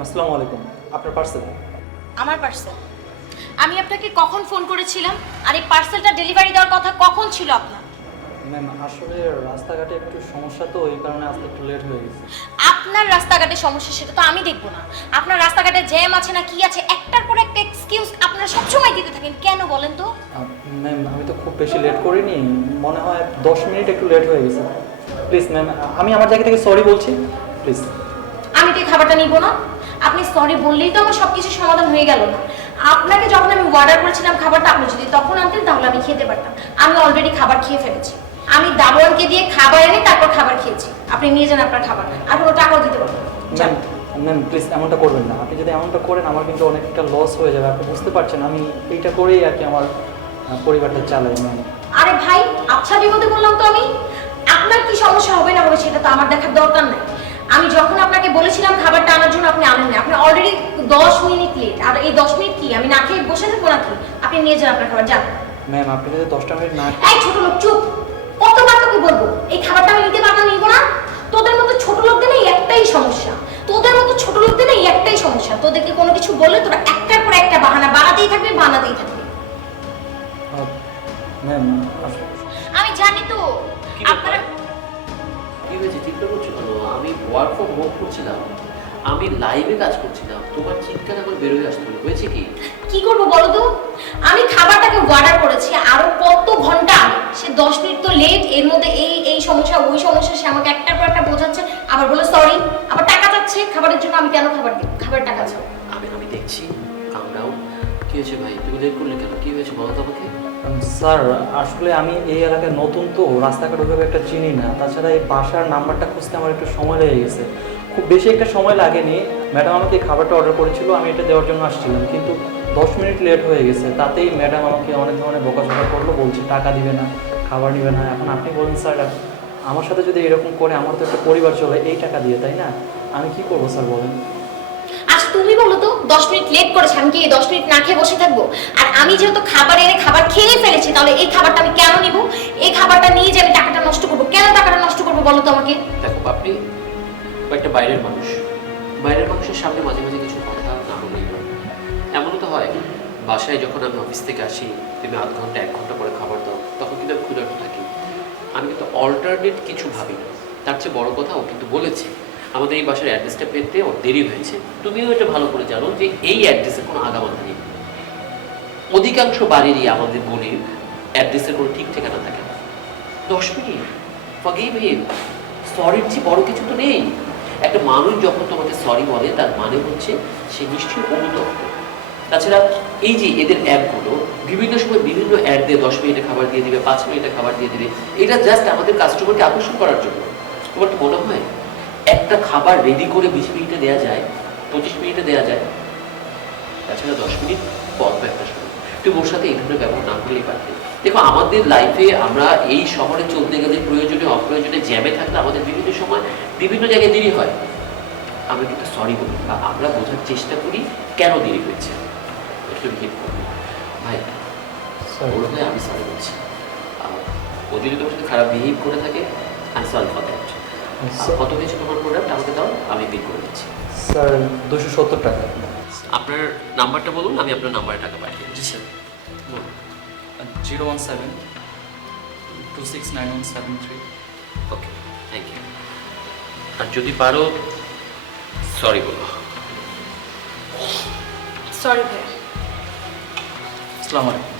Ma'am আসসালামু আলাইকুম, আপনার পার্সেল। আমার পার্সেল? আমি আপনাকে কখন ফোন করেছিলাম? আর এই পার্সেলটা ডেলিভারি দেওয়ার কথা কখন ছিল আপনার? ম্যাম আসলে রাস্তাঘাটে একটু সমস্যা, তো এই কারণে আসতে একটু লেট হয়ে গেছে। আপনার রাস্তাঘাটে সমস্যা সেটা তো আমি দেখবো না। আপনার রাস্তাঘাটে জ্যাম আছে না কি আছে, একটার পর একটা এক্সকিউজ আপনারা সবসময় দিতে থাকেন, কেন বলেন তো? ম্যাম আমি তো খুব বেশি লেট করিনি, মনে হয় 10 মিনিট একটু লেট হয়ে গেছে। প্লিজ ম্যাম, আমি আমার জায়গা থেকে সরি বলছি, প্লিজ। আমি তো এই খাবারটা নিব না। আপনি সরি বললেই তো আমার সবকিছু সমাধান হয়ে গেল না। আপনাকে যখন আমি অর্ডার করেছিলাম খাবারটা, আপনি যদি তখন আনতেন তাহলে আমি খেতে পারতাম। আমি অলরেডি খাবার খেয়ে ফেলেছি। আমি দারোয়ানকে দিয়ে খাবার এনে তারপর খাবার খেয়েছি। আপনি নিয়ে যান আপনার খাবার, আর কোনো টাকাও দিতে পারবেন না। ম্যাম ম্যাম প্লিজ এমনটা করবেন না। আপনি যদি এমনটা করেন আমার কিন্তু অনেকটা লস হয়ে যাবে। আপনি বুঝতে পারছেন আমি এইটা করেই আর কি আমার পরিবারটা চালাই। ম্যাম আরে ভাই, আচ্ছা বিপদে বললাম তো আমি। আপনার কি সমস্যা হবে না হবে সেটা তো আমার দেখার দরকার নাই। আমি যখন আপনাকে বলেছিলাম খাবারটা আনার জন্য, আপনি আনেন না। আপনি অলরেডি 10 মিনিট লেট। আর এই 10 মিনিট কি আমি না খেয়ে বসে থাকবো নাকি? আপনি নিয়ে যান আপনার খাবার, যান। ম্যাম আপনি যদি 10টা মিনিট না... এই ছোট লোক, চুপ! কতবার তোকে বলবো এই খাবারটা আমি নিতে পারবো না, নিবো না? তোদের মতো ছোট লোকদের এই একটাই সমস্যা। তোদের মতো ছোট লোকদের এই একটাই সমস্যা। তোদেরকে কোনো কিছু বললে তোরা একটার পর একটা বাহানা বানাতেই থাকবে, বানাতেই থাকবে। ম্যাম আমি জানি তো আপনারা... কি হয়েছে? চিন্তা করছো কেন? আমি ওয়ার্ক ফ্রম হোম করছিলাম, আমি লাইভে কাজ করছিলাম, তোমার চিৎকার আমার বেরোয় আসতে হয়েছে কি? কি করবো বলো তো? আমি খাবারটাকে অর্ডার করেছি আরো কত ঘন্টা আগে, সে 10 মিনিট তো লেট। এর মধ্যে এই সমস্যা ওই সমস্যা, সে আমাকে একটার পর একটা বোঝাচ্ছে, আবার বলে সরি, আবার টাকা চাচ্ছে খাবারের জন্য। আমি কেন খাবার দিব? খাবার টাকা চাও। আমি দেখছি, আমরাও। কি হয়েছে ভাই, তুমি লেট করলে কেন? কি হয়েছে বলো তো আমাকে। স্যার আসলে আমি এই এলাকায় নতুন, তো রাস্তাঘাট ওইভাবে একটা চিনি না। তাছাড়া এই বাসার নাম্বারটা খুঁজতে আমার একটু সময় লেগে গেছে। খুব বেশি একটা সময় লাগেনি। ম্যাডাম আমাকে এই খাবারটা অর্ডার করেছিল, আমি এটা দেওয়ার জন্য আসছিলাম, কিন্তু 10 মিনিট লেট হয়ে গেছে। তাতেই ম্যাডাম আমাকে অনেক ধরনের বকাঝকা করলো, বলছে টাকা দিবে না, খাবার নিবে না। এখন আপনি বলেন স্যার, আমার সাথে যদি এরকম করে, আমার তো একটা পরিবার চলে এই টাকা দিয়ে, তাই না? আমি কি করবো স্যার বলেন? আচ্ছা তুমি বলো তো, 10 মিনিট লেট করেছে, আমি কি এই 10 মিনিট না খেয়ে বসে থাকবো? আর আমি যেহেতু খাবার এনে খাবার খেয়ে ফেলেছি, তাহলে এই খাবারটা আমি কেন নিব? এই খাবারটা নিয়ে যে আমি টাকাটা নষ্ট করবো, কেন টাকাটা নষ্ট করবো বলো তো আমাকে? দেখো আপনি একটা বাইরের মানুষ, বাইরের মানুষের সামনে মাঝে মাঝে কিছু কথা না বললেই হয়। এমনও তো হয় বাসায় যখন আমি অফিস থেকে আসি, তুমি আধ ঘন্টা 1 ঘন্টা পরে খাবার দাও, তখন কিন্তু আমি ক্ষুধার্ত থাকি। আমি কিন্তু অল্টারনেট কিছু ভাবি না। তার চেয়ে বড় কথা, ও কিন্তু বলেছে আমাদের এই বাসার অ্যাড্রেসটা পেতে ওর দেরি হয়েছে। তুমিও এটা ভালো করে জানো যে এই অ্যাড্রেসে কোনো আগামাথা নেই। অধিকাংশ বাড়িরই আমাদের গলির অ্যাড্রেসের কোনো ঠিক ঠিকানা থাকে না। 10 মিনিট ফরগিভ হিম, সরির চেয়ে বড় কিছু তো নেই। একটা মানুষ যখন তোমাকে সরি বলে, তার মানে হচ্ছে সে নিশ্চয়ই অনুতপ্ত। তাছাড়া এই যে এদের অ্যাপগুলো বিভিন্ন সময় বিভিন্ন অ্যাড দিয়ে 10 মিনিটে খাবার দিয়ে দিবে, 5 মিনিটে খাবার দিয়ে দিবে, এটা জাস্ট আমাদের কাস্টমারকে আকর্ষণ করার জন্য। তোমার কি মনে হয় একটা খাবার রেডি করে 20 মিনিটে দেওয়া যায়, 25 মিনিটে দেওয়া যায়? তাছাড়া 10 মিনিট বদ্ধ একটা সময়। তুমি ওর সাথে এই ধরনের ব্যবহার না করলেই পারতে। দেখো আমাদের লাইফে আমরা এই শহরে চলতে গেলে প্রয়োজনে অপ্রয়োজনে জ্যামে থাকলে আমাদের বিভিন্ন সময় বিভিন্ন জায়গায় দেরি হয়। আমরা কিন্তু সরি বলি বা আমরা বোঝার চেষ্টা করি কেন দেরি হয়েছে। একটু হিট করবো ভাই, ওর হয়ে আমি সরি বলছি। ও যদি তোমার সাথে খারাপ বিহেভ করে থাকে, আই সরি ফর দ্যাট। কত হয়েছে তোমার প্রোডাক্ট আমাকে দাও, আমি বিল করে দিচ্ছি। স্যার 270 টাকা। আপনার নাম্বারটা বলুন, আমি আপনার নাম্বারে টাকা পাঠিয়ে দিচ্ছি। জি স্যার। 017 269173। Okay, thank you. আর যদি পারো সরি বলো। সরি ভাই। আসসালামু আলাইকুম।